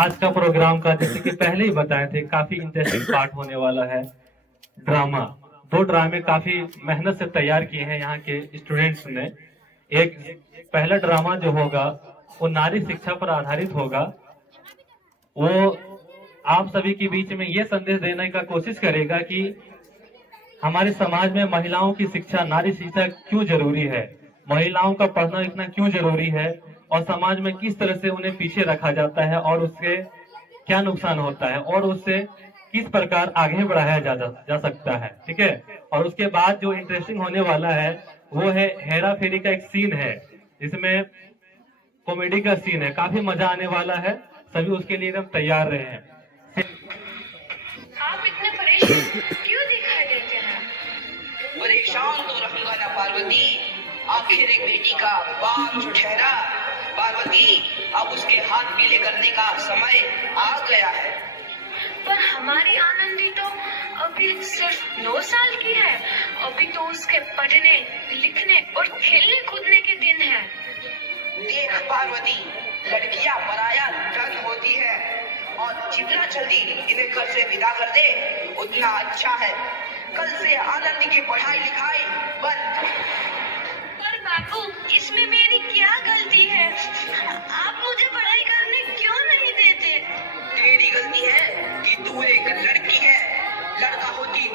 आज का प्रोग्राम का जैसे कि पहले ही बताए थे काफी इंटरेस्टिंग पार्ट होने वाला है ड्रामा। दो ड्रामे काफी मेहनत से तैयार किए हैं यहाँ के स्टूडेंट्स ने। एक पहला ड्रामा जो होगा वो नारी शिक्षा पर आधारित होगा। वो आप सभी के बीच में ये संदेश देने का कोशिश करेगा कि हमारे समाज में महिलाओं की शिक्षा, नारी शिक्षा क्यों जरूरी है, महिलाओं का पढ़ना लिखना क्यों जरूरी है और समाज में किस तरह से उन्हें पीछे रखा जाता है और उससे क्या नुकसान होता है और उससे किस प्रकार आगे बढ़ाया जा सकता है। ठीक है। और उसके बाद जो इंटरेस्टिंग होने वाला है वो है हेरा फेरी का एक सीन है, इसमें कॉमेडी का सीन है, काफी मजा आने वाला है। सभी उसके लिए एकदम तैयार रहे हैं। आप इतने परेशान क्यों दिखाई देते हैं? परेशान तो रहूंगा ना पार्वती, आखिर एक बेटी का बाप जो ठहरा। पार्वती, अब उसके हाथ पीले करने का समय आ गया है। पर हमारी आनंदी तो अभी सिर्फ 9 साल की है। अभी तो उसके पढ़ने, लिखने और खेलने कूदने के दिन है। देख पार्वती, लड़कियां पराया धन होती है और जितना जल्दी इन्हें घर से विदा कर दे उतना अच्छा है। कल से आनंदी की पढ़ाई लिखाई बंद। पर बापू, इसमें मेरी क्या गलती है? आप मुझे पढ़ाई करने क्यों नहीं देते? तेरी गलती है कि तू एक लड़की है। लड़का होती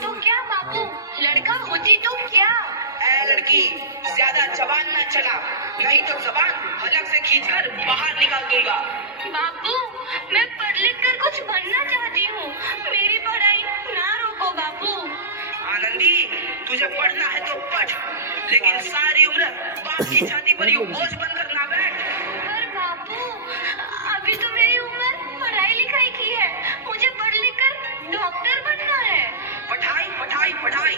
तो क्या बापू? लड़का होती तो क्या? लड़की, ज्यादा जबान न चला, नहीं तो जबान हलक से खींचकर बाहर निकाल दूंगा। बापू, मैं पढ़ लिख कर कुछ बनना चाहती हूँ। मेरी पढ़ाई ना रोको बापू। आनंदी, तुझे पढ़ना है तो पढ़, लेकिन सारी उम्र बाप की छाती पर यूं बोझ बनकर ना बैठ। पर बापू, अभी तो मेरी उम्र पढ़ाई लिखाई की है। मुझे पढ़ लिख कर डॉक्टर बनना है। पढ़ाई पढ़ाई पढ़ाई,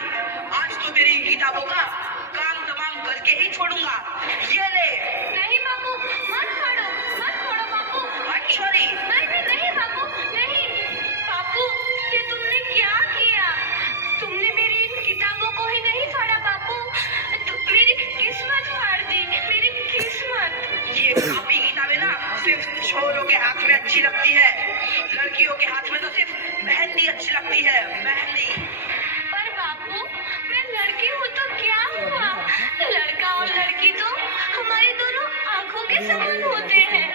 आज तो तेरी किताबों का काम तमाम करके ही छोड़ूंगा। ये ले। नहीं बापू, मत छोड़ो बापू। छोरी। नहीं बापू, नहीं। बापू, ये तुमने क्या किया? तुमने मेरी इन किताबों को ही नहीं फाड़ा बापू, मेरी किस्मत फाड़ दी, मेरी किस्मत। ये कॉपी किताबें ना सिर्फ छोरों के हाथ में अच्छी लगती है, लड़कियों के हाथ में तो सिर्फ मेहंदी अच्छी लगती है, मेहंदी। पर बापू, मैं लड़की हूँ तो क्या हुआ? लड़का और लड़की तो हमारी दोनों आंखों के समान होते हैं।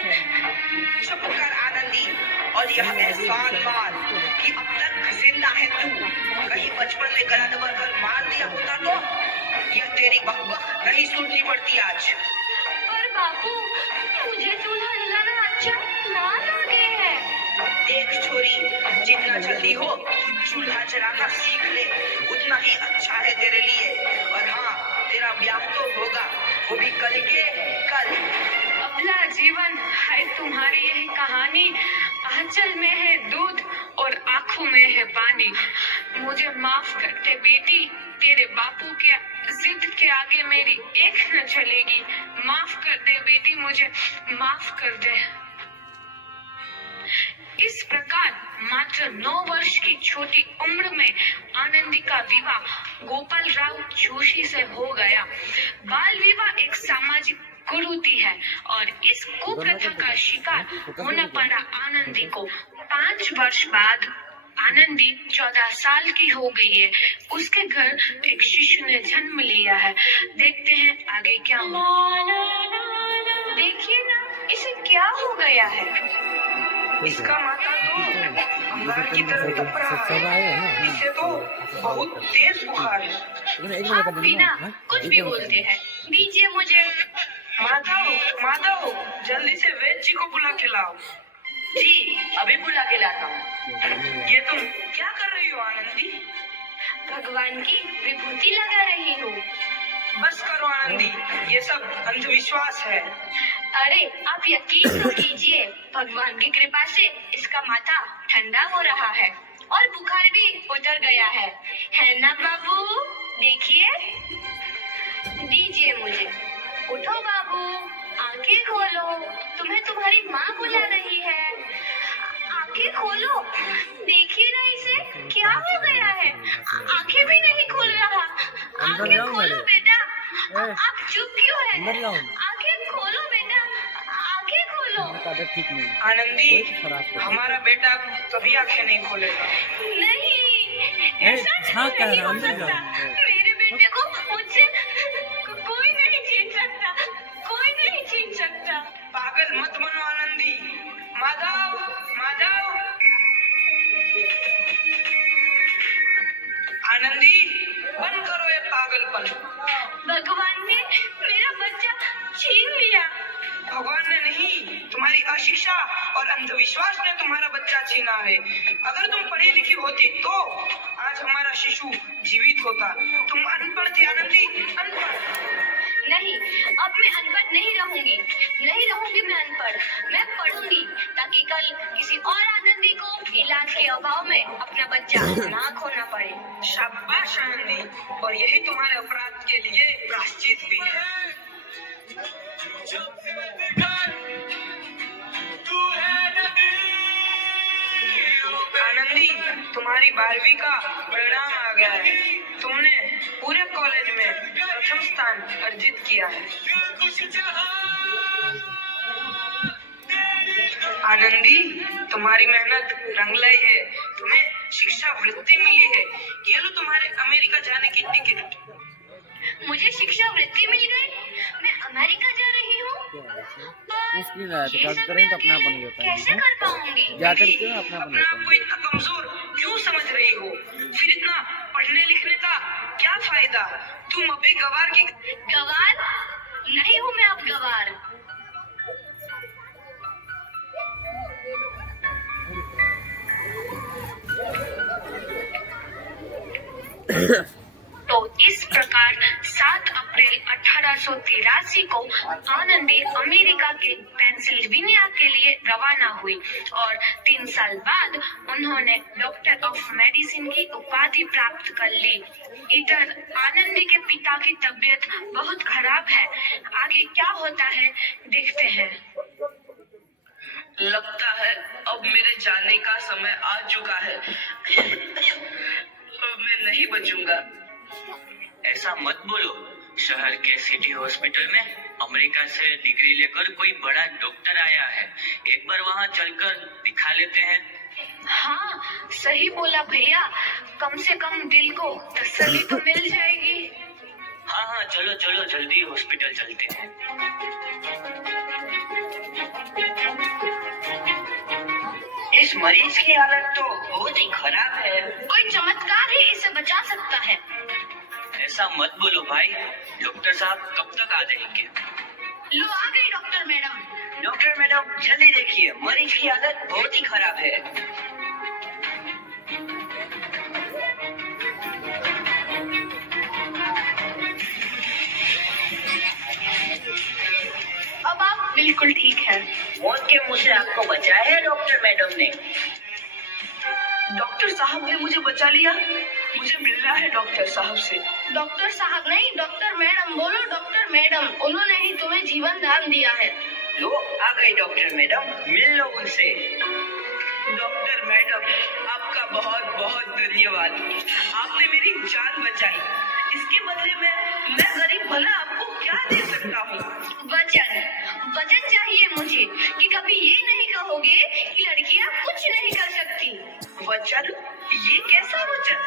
चुप कर आनंदी, और यह एहसान मान कि अब तक जिंदा है तू। कहीं बचपन में गला दबाकर मार दिया होता तो यह तेरी बकबक नहीं सुननी पड़ती आज। पर बापू, मुझे चूल्हा जलाना अच्छा ना लगे है। देख छोरी, जितना जल्दी हो तू चूल्हा जलाना सीख ले, उतना ही अच्छा है तेरे लिए। और हाँ, तेरा ब्याह तो होगा, वो भी कल के कल। अबला जीवन है तुम्हारी यही कहानी। आंचल में है दूध और आंखों में है पानी। मुझे माफ कर दे बेटी, तेरे बापू के जिद के आगे मेरी एक न चलेगी। माफ कर दे बेटी, मुझे माफ कर दे। इस प्रकार मात्र 9 वर्ष की छोटी उम्र में आनंदी का विवाह गोपाल राव जोशी से हो गया। बाल विवाह एक सामाजिक कुरीति है और इस कुप्रथा का शिकार होना पड़ा आनंदी को। 5 वर्ष बाद आनंदी 14 साल की हो गई है। उसके घर एक शिशु ने जन्म लिया है। देखते हैं आगे क्या होगा। देखिए ना, इसे क्या हो गया है? इसका माथा तो अंगार की तरह तप रहा है। इसे तो बहुत तेज बुखार है। आप बिना कुछ भी बोलते हैं। दीजिए मुझे। माधव, जल्दी से वैद्य जी को बुला के लाओ। जी, अभी बुला के लाता हूँ। ये तुम क्या कर रही हो आनंदी? भगवान की विभूति लगा रही हूँ। बस करो आनंदी, ये सब अंधविश्वास है। अरे आप यकीन तो कीजिए, भगवान की कृपा से इसका माथा ठंडा हो रहा है और बुखार भी उतर गया है ना बाबू? देखिए, दीजिए मुझे। उठो बाबू, आंखें खोलो, तुम्हें तुम्हारी माँ बुला रही है। आंखें खोलो, देखिए ना इसे क्या हो गया है? आंखें भी नहीं खोल रहा। आंखें खोलो बेटा। आप चुप क्यों हैं? आंखें खोलो बेटा, आंखें खोलो। उसका आदत ठीक नहीं है, आनंदी, वही तो खराब कर रहा है। हमारा बेटा कभी आंखें नहीं खोलेगा। नहीं, ऐसा हाँ, कह नहीं रहा हो हूँ, नहीं सकता। जाऊँगा। मेरे बेटे को मुझसे कोई नहीं छीन सकता, कोई नहीं छीन सकता। पागल मत बनो आनंदी। माधव, माधव। आनंदी, बंद करो ये पागलपन। भगवान ने मेरा बच्चा छीन लिया। भगवान ने नहीं, तुम्हारी अशिक्षा और अंधविश्वास ने तुम्हारा बच्चा छीना है। अगर तुम पढ़ी लिखी होती तो आज हमारा शिशु जीवित होता। तुम अनपढ़ थी आनंदी, अनपढ़। नहीं, अब मैं अनपढ़ नहीं रहूंगी, नहीं रहूंगी मैं अनपढ़। मैं पढ़ूंगी ताकि कल किसी और आनंदी को इलाज के अभाव में अपना बच्चा ना खोना पड़े। शाबाश आनंदी, और यही तुम्हारे अपराध के लिए प्रायश्चित भी है। आनंदी, तुम्हारी 12वीं का परिणाम आ गया है। तुमने पूरे कॉलेज में प्रथम स्थान अर्जित किया है। आनंदी, तुम्हारी मेहनत रंग लाई है। तुम्हें शिक्षा वृत्ति मिली है। ये लो तुम्हारे अमेरिका जाने की टिकट। मुझे शिक्षा वृत्ति मिल गई, मैं अमेरिका जा रही हूँ। स्क्रीन आया तो ये काट सब करेंगे तो मैं अपना आगे बन जाता कैसे है, कर पाऊंगी? जाकर के अपना बन अपने जाता आप को है। इतना कमजोर क्यों समझ रही हो? फिर इतना पढ़ने लिखने का क्या फायदा? तुम अभी गवार की गवार नहीं हूँ मैं अब गवार। तो इस प्रकार 7 अप्रैल 1883 को आनंदी अमेरिका के पेंसिल्वेनिया के लिए रवाना हुई और 3 साल बाद उन्होंने डॉक्टर ऑफ मेडिसिन की उपाधि प्राप्त कर ली। इधर आनंदी के पिता की तबीयत बहुत खराब है। आगे क्या होता है देखते हैं। लगता है अब मेरे जाने का समय आ चुका है। अब मैं नहीं बचूंगा। ऐसा मत बोलो। शहर के सिटी हॉस्पिटल में अमेरिका से डिग्री लेकर कोई बड़ा डॉक्टर आया है। एक बार वहाँ चलकर दिखा लेते हैं। हाँ, सही बोला भैया। कम से कम दिल को तसल्ली तो मिल जाएगी। हाँ हाँ, चलो चलो जल्दी हॉस्पिटल चलते हैं। इस मरीज की हालत तो बहुत ही खराब है। कोई चमत्कार ही इसे बचा सकता है। ऐसा मत बोलो भाई। डॉक्टर साहब कब तक आ जाएंगे? लो आ गई डॉक्टर मैडम। डॉक्टर मैडम, जल्दी देखिए, मरीज की हालत बहुत ही खराब है। अब आप बिल्कुल ठीक हैं। मौत के मुंह से आपको बचाया है डॉक्टर मैडम ने। डॉक्टर साहब ने मुझे बचा लिया। मुझे मिलना है डॉक्टर साहब से। डॉक्टर साहब नहीं, डॉक्टर मैडम बोलो। डॉक्टर मैडम, उन्होंने ही तुम्हें जीवन दान दिया है। लो आ गई डॉक्टर मैडम, मिल लो उनसे। डॉक्टर मैडम, आपका बहुत बहुत धन्यवाद। आपने मेरी जान बचाई। इसके बदले में मैं गरीब भला आपको क्या दे सकता हूँ? वचन, वचन चाहिए मुझे कि कभी ये नहीं कहोगे कि लड़कियां कुछ नहीं कर सकती। वचन? ये कैसा वचन?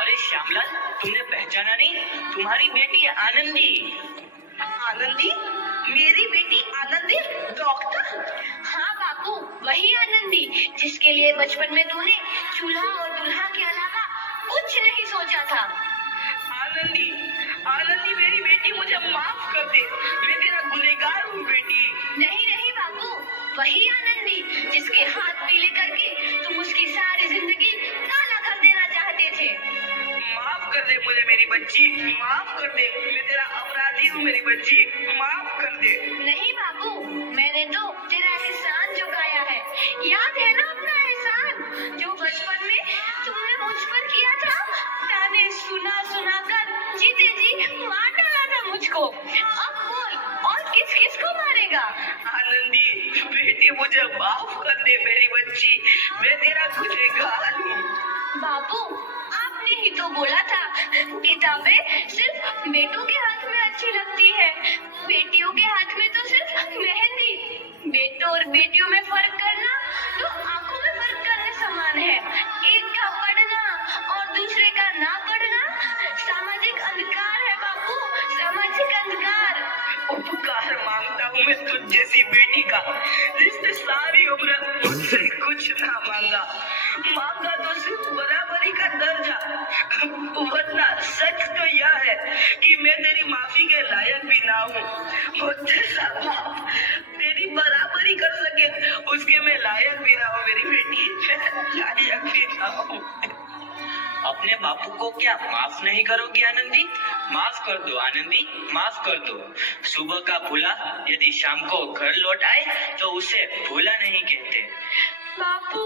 अरे श्यामलाल, तुमने पहचाना नहीं? तुम्हारी बेटी आनंदी। आनंदी? मेरी बेटी आनंदी? डॉक्टर? हाँ बापू, वही आनंदी जिसके लिए बचपन में तूने चूल्हा और दूल्हा के अलावा कुछ नहीं सोचा था। आनंदी, आनंदी मेरी बेटी, मुझे माफ कर दे। मैं तेरा गुनहगार हूँ बेटी। नहीं नहीं बापू, वही आनंदी जिसके हाथ पीले करके तुम उसकी सारी जिंदगी काला कर देना चाहते थे। माफ कर दे मुझे मेरी बच्ची, माफ कर दे। मैं तेरा अपराधी हूँ मेरी बच्ची, माफ कर दे। नहीं बाबू, मैंने तो तेरा एहसान चुकाया है। याद है ना अपना एहसान जो बचपन में तुमने मुझ पर किया था? ताने सुना सुना कर जीते जी मार डाला था मुझको। अब बोल, और किस किस को मारेगा? आनंदी बेटी, मुझे माफ कर दे मेरी बच्ची। मैं तेरा गुनहगार हूँ। बाबू, आपने ही तो बोला था किताबें सिर्फ बेटों के हाथ में अच्छी लगती है, बेटियों के हाथ में तो सिर्फ मेहंदी। बेटों और बेटी एक का पढ़ना और दूसरे का ना पढ़ना सामाजिक अंधकार है बापू, सामाजिक अंधकार। उपकार मांगता हूँ मैं तुझ जैसी बेटी का, जिसने सारी उम्र मुझसे कुछ ना मांगा, मांगा तो सिर्फ बराबरी का दर्जा। वरना सच तो यह है कि मैं तेरी माफी के लायक भी ना हूँ। और जैसा बाप तेरी बराबरी कर सके उसके मैं लायक भी ना हूँ मेरी बेटी, मैं लायक भी ना हूँ। अपने बापू को क्या माफ नहीं करोगी आनंदी? माफ कर दो आनंदी, माफ कर दो। सुबह का भूला यदि शाम को घर लौट आए तो उसे भूला नहीं कहते। बापू।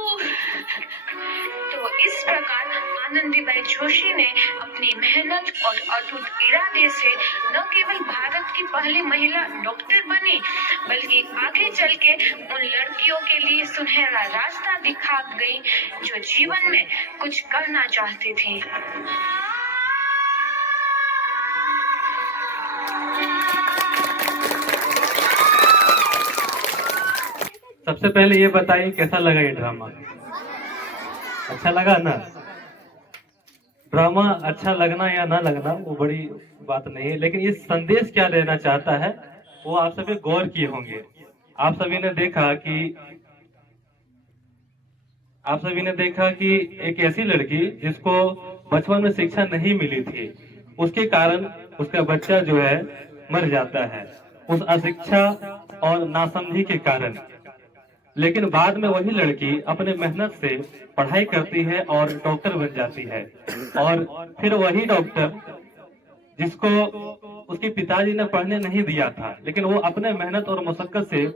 तो इस प्रकार आनंदीबाई जोशी ने अपनी मेहनत और अटूट इरादे से न केवल भारत की पहली महिला डॉक्टर बनी, बल्कि आगे चल के उन लड़कियों के लिए सुनहरा रास्ता दिखा गई जो जीवन में कुछ करना चाहती थी। सबसे पहले ये बताइए कैसा लगा ये ड्रामा? अच्छा लगा ना? ड्रामा अच्छा लगना या ना लगना वो बड़ी बात नहीं है, लेकिन ये संदेश क्या देना चाहता है वो आप सभी गौर किए होंगे। आप सभी ने देखा कि एक ऐसी लड़की जिसको बचपन में शिक्षा नहीं मिली थी, उसके कारण उसका बच्चा जो है मर जाता है उस अशिक्षा और नासमझी के कारण। लेकिन बाद में वही लड़की अपने मेहनत से पढ़ाई करती है और डॉक्टर बन जाती है, और फिर वही डॉक्टर जिसको उसके पिताजी ने पढ़ने नहीं दिया था, लेकिन वो अपने मेहनत और मशक्कत से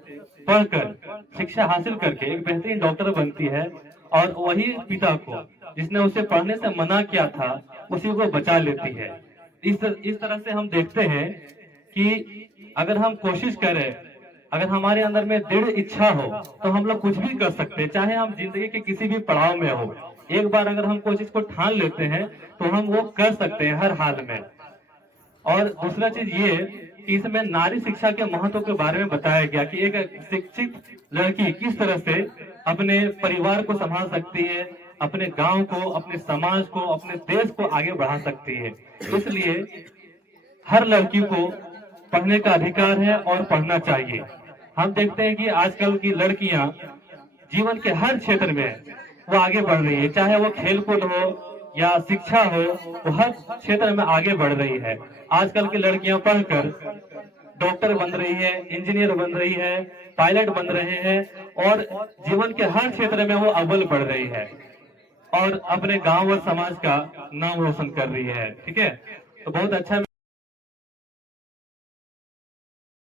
पढ़कर शिक्षा हासिल करके एक बेहतरीन डॉक्टर बनती है, और वही पिता को जिसने उसे पढ़ने से मना किया था उसी को बचा लेती है। इस तरह से हम देखते हैं कि अगर हम कोशिश करें, अगर हमारे अंदर में दृढ़ इच्छा हो तो हम लोग कुछ भी कर सकते हैं, चाहे हम जिंदगी के किसी भी पड़ाव में हो। एक बार अगर हम कोई चीज को ठान लेते हैं तो हम वो कर सकते हैं हर हाल में। और दूसरा चीज ये कि इसमें नारी शिक्षा के महत्व के बारे में बताया गया कि एक शिक्षित लड़की किस तरह से अपने परिवार को संभाल सकती है, अपने गांव को, अपने समाज को, अपने देश को आगे बढ़ा सकती है। इसलिए हर लड़की को पढ़ने का अधिकार है और पढ़ना चाहिए। हम देखते हैं कि आजकल की लड़कियां जीवन के हर क्षेत्र में वो आगे बढ़ रही है, चाहे वो खेलकूद हो या शिक्षा हो, वो हर क्षेत्र में आगे बढ़ रही है। आजकल की लड़कियां पढ़कर डॉक्टर बन रही है, इंजीनियर बन रही है, पायलट बन रहे हैं, और जीवन के हर क्षेत्र में वो अव्वल बढ़ रही है और अपने गांव और समाज का नाम रोशन कर रही है। ठीक है, तो बहुत अच्छा